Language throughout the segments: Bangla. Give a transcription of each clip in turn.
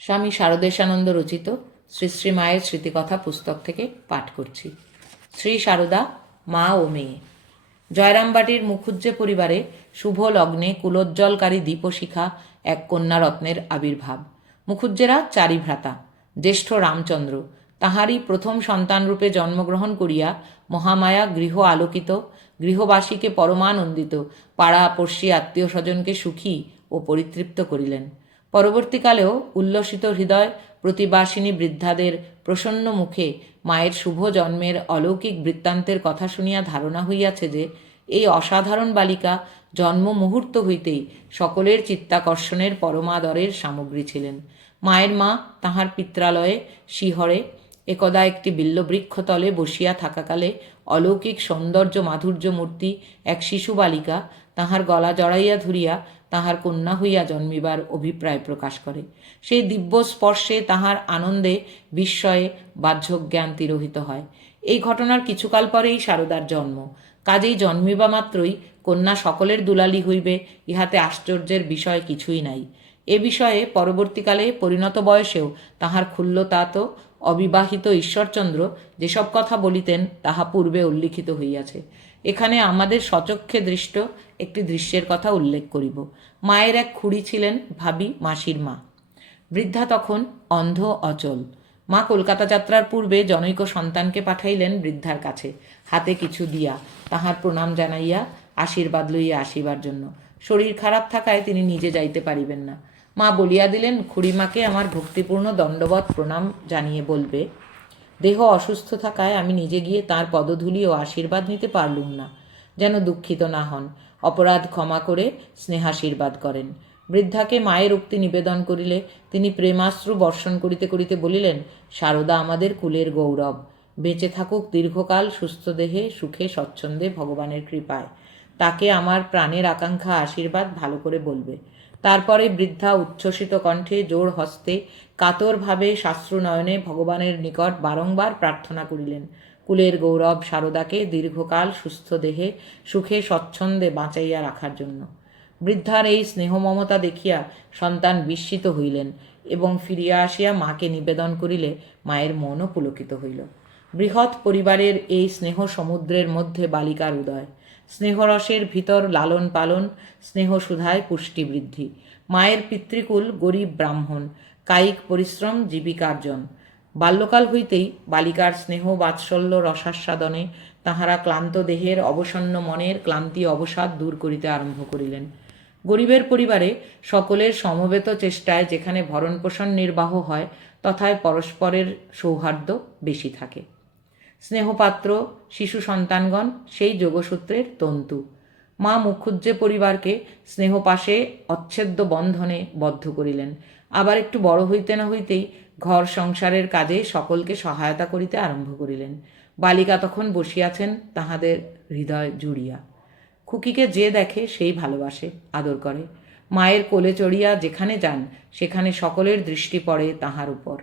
স্বামী শারদেশানন্দ রচিত শ্রী শ্রী মায়ের স্মৃতিকথা পুস্তক থেকে পাঠ করছি। শ্রী শারদা, মা ও মেয়ে। জয়রামবাটির মুখুজ্জে পরিবারে শুভ লগ্নে কুলোজ্জ্বলকারী দীপশিখা এক কন্যারত্নের আবির্ভাব। মুখুজ্জেরা চারি ভ্রাতা জ্যেষ্ঠ রামচন্দ্র। তাহারই প্রথম সন্তানরূপে জন্মগ্রহণ করিয়া মহামায়া গৃহ আলোকিত, গৃহবাসীকে পরমানন্দিত পাড়া পড়শি আত্মীয় স্বজনকে সুখী ও পরিতৃপ্ত করিলেন। পরবর্তীকালেও উল্লসিত হৃদয় প্রতিবাসিনী বৃদ্ধাদের প্রসন্ন মুখে মায়ের শুভ জন্মের অলৌকিক বৃত্তান্তের কথা শুনিয়া ধারণা হইয়াছে যে, এই অসাধারণ বালিকা জন্ম মুহূর্ত হইতেই সকলের চিত্তাকর্ষণের পরমাদরের সামগ্রী ছিলেন। মায়ের মা তাহার পিত্রালয়ে শিহরে একদা একটি বিল্লবৃক্ষতলে বসিয়া থাকাকালে অলৌকিক সৌন্দর্য মাধুর্য মূর্তি এক শিশু বালিকা তাহার গলা জড়াইয়া ধরিয়া তাহার কন্যা হইয়া জন্মিবার অভিপ্রায় প্রকাশ করে। সেই দিব্য স্পর্শে তাহার আনন্দে, বিস্ময়ে বাহ্যজ্ঞান তিরোহিত হয়। এই ঘটনার কিছুকাল পরেই শারদার জন্ম। কাজেই জন্মিবা মাত্রই কন্যা সকলের দুলালি হইবে, ইহাতে আশ্চর্যের বিষয় কিছুই নাই। এ বিষয়ে পরবর্তীকালে পরিণত বয়সেও তাহার ক্ষুল্লতাত, অবিবাহিত ঈশ্বরচন্দ্র যেসব কথা বলিতেন, তাহা পূর্বে উল্লিখিত হইয়াছে। এখানে আমাদের সচক্ষে দৃষ্ট একটি দৃশ্যের কথা উল্লেখ করিব। মায়ের এক খুড়ি ছিলেন ভাবি মাসির মা। বৃদ্ধা তখন অন্ধ অচল। মা কলকাতা যাত্রার পূর্বে জনৈক সন্তানকে পাঠাইলেন বৃদ্ধার কাছে। হাতে কিছু দিয়া তাহার প্রণাম জানাইয়া আশীর্বাদ লইয়া আসিবার জন্য। শরীর খারাপ থাকায় তিনি নিজে যাইতে পারিবেন না। মা বলিয়া দিলেন, খুড়িমাকে আমার ভক্তিপূর্ণ দণ্ডবত প্রণাম জানিয়ে বলবে দেহ অসুস্থ থাকায় আমি নিজে গিয়ে তার পদধূলি ও আশীর্বাদ নিতে পারলুম না, যেন দুঃখিত না হন। অপরাধ ক্ষমা করে স্নেহাশীর্বাদ করেন। বৃদ্ধাকে মায়ের উক্তি নিবেদন করিলে তিনি প্রেমাশ্রু বর্ষণ করিতে করিতে বলিলেন, সারদা আমাদের কুলের গৌরব। বেঁচে থাকুক দীর্ঘকাল সুস্থ দেহে, সুখে স্বচ্ছন্দে ভগবানের কৃপায়। তাকে আমার প্রাণের আকাঙ্ক্ষা আশীর্বাদ ভালো করে বলবে। তারপরে বৃদ্ধা উচ্ছ্বসিত কণ্ঠে জোর হস্তে কাতরভাবে শাস্ত্রনয়নে ভগবানের নিকট বারংবার প্রার্থনা করিলেন। কুলের গৌরব সারদাকে দীর্ঘকাল সুস্থ দেহে, সুখে স্বচ্ছন্দে বাঁচাইয়া রাখার জন্য। বৃদ্ধার এই স্নেহ মমতা দেখিয়া সন্তান বিস্মিত হইলেন এবং ফিরিয়া আসিয়া মাকে নিবেদন করিলে মায়ের মনও পুলকিত হইল। বৃহৎ পরিবারের এই স্নেহ সমুদ্রের মধ্যে বালিকার উদয়। স্নেহরসের ভিতর লালন পালন, স্নেহ সুধায় পুষ্টি বৃদ্ধি। মায়ের পিতৃকুল গরিব ব্রাহ্মণ, কায়িক পরিশ্রম জীবিকার্জন। বাল্যকাল হইতেই বালিকার স্নেহ বাৎসল্য রসাস্বাদনে তাহারা ক্লান্ত দেহের অবসন্ন মনের ক্লান্তি অবসাদ দূর করিতে আরম্ভ করিলেন। গরিবের পরিবারে সকলের সমবেত চেষ্টায় যেখানে ভরণপোষণ নির্বাহ হয়, তথায় পরস্পরের সৌহার্দ্য বেশি থাকে। স্নেহপাত্র, শিশু সন্তানগণ, সেই যোগসূত্রের তন্তু। মা মুখুজ্জে পরিবারকে স্নেহপাশে, অচ্ছেদ্য বন্ধনে বদ্ধ করিলেন। আবার একটু বড় হইতে না হইতেই ঘর সংসারের কাজে সকলকে সহায়তা করিতে আরম্ভ করিলেন। বালিকা তখন বসিয়াছেন তাহাদের হৃদয় জুড়িয়া। খুকিকে যে দেখে সেই ভালোবাসে, আদর করে। মায়ের কোলে চড়িয়া যেখানে যান, সেখানে সকলের দৃষ্টি পড়ে তাহার উপর।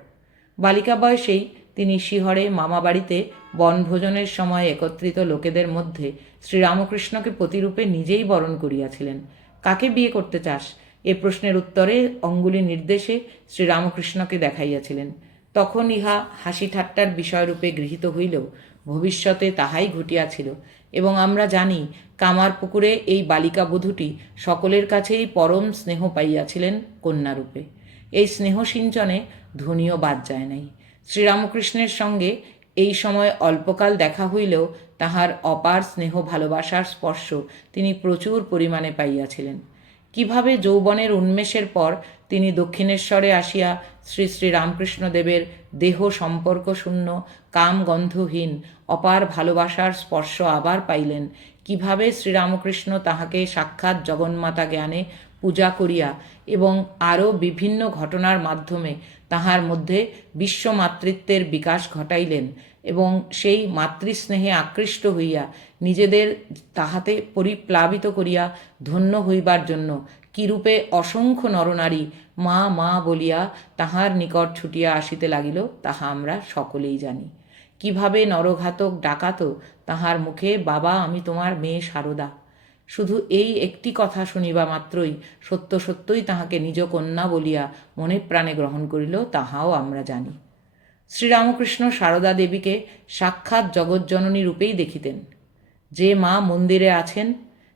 বালিকা বয়সেই তিনি শিহরে মামাবাড়িতে বনভোজনের সময় একত্রিত লোকেদের মধ্যে শ্রীরামকৃষ্ণকে প্রতিরূপে নিজেই বরণ করিয়াছিলেন। কাকে বিয়ে করতে চাস? এ প্রশ্নের উত্তরে অঙ্গুলি নির্দেশে শ্রীরামকৃষ্ণকে দেখাইয়াছিলেন। তখন ইহা হাসি ঠাট্টার বিষয়রূপে গৃহীত হইলেও ভবিষ্যতে তাহাই ঘটিয়াছিল এবং আমরা জানি কামার পুকুরে এই বালিকা বধূটি সকলের কাছেই পরম স্নেহ পাইয়াছিলেন কন্যারূপে। এই স্নেহ সিঞ্চনে ধনীয় বাদ যায় নাই। শ্রীরামকৃষ্ণের সঙ্গে এই সময় অল্পকাল দেখা হইলেও তাহার অপার স্নেহ ভালোবাসার স্পর্শ তিনি প্রচুর পরিমাণে পাইয়াছিলেন। কীভাবে যৌবনের উন্মেষের পর তিনি দক্ষিণেশ্বরে আসিয়া শ্রী শ্রী রামকৃষ্ণদেবের দেহ সম্পর্ক শূন্য, কাম গন্ধহীন, অপার ভালোবাসার স্পর্শ আবার পাইলেন, কীভাবে শ্রীরামকৃষ্ণ তাহাকে সাক্ষাৎ জগন্মাতা জ্ঞানে পূজা করিয়া এবং আরও বিভিন্ন ঘটনার মাধ্যমে তাহার মধ্যে বিশ্ব মাতৃত্বের বিকাশ ঘটাইলেন এবং সেই মাতৃস্নেহে আকৃষ্ট হইয়া নিজেদের তাহাতে পরিপ্লাবিত করিয়া ধন্য হইবার জন্য কিরূপে অসংখ্য নরনারী মা মা বলিয়া তাহার নিকট ছুটিয়া আসিতে লাগিল, তাহা আমরা সকলেই জানি। কীভাবে নরঘাতক ডাকাত তাহার মুখে, বাবা, আমি তোমার মেয়ে সারদা। শুধু এই একটি কথা শুনিবা মাত্রই, সত্য সত্যই তাহাকে নিজ কন্যা বলিয়া মনে প্রাণে গ্রহণ করিল, তাহাও আমরা জানি। শ্রীরামকৃষ্ণ সারদা দেবীকে সাক্ষাৎ জগজ্জননী রূপেই দেখিতেন। যে মা মন্দিরে আছেন,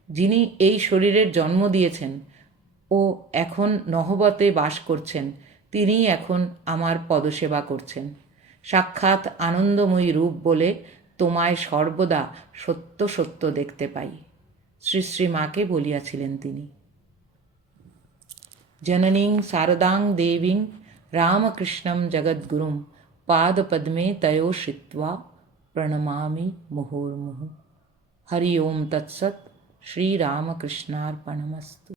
যিনি এই শরীরের জন্ম দিয়েছেন ও এখন নহবতে বাস করছেন তিনিই এখন আমার পদসেবা করছেন। সাক্ষাৎ আনন্দময়ী রূপ বলে তোমায় সর্বদা সত্য সত্য দেখতে পাই। শ্রী শ্রী মাকে বলিয়াছিলেন তিনি। জননীং শারদাং দেবীং রামকৃষ্ণম জগদ্গুরুম পাদপদ্মে তয়োষিত্বা প্রণমামি মুহুর্মুহু। হরি ওম তৎসৎ শ্রীরামকৃষ্ণার্পণমস্তু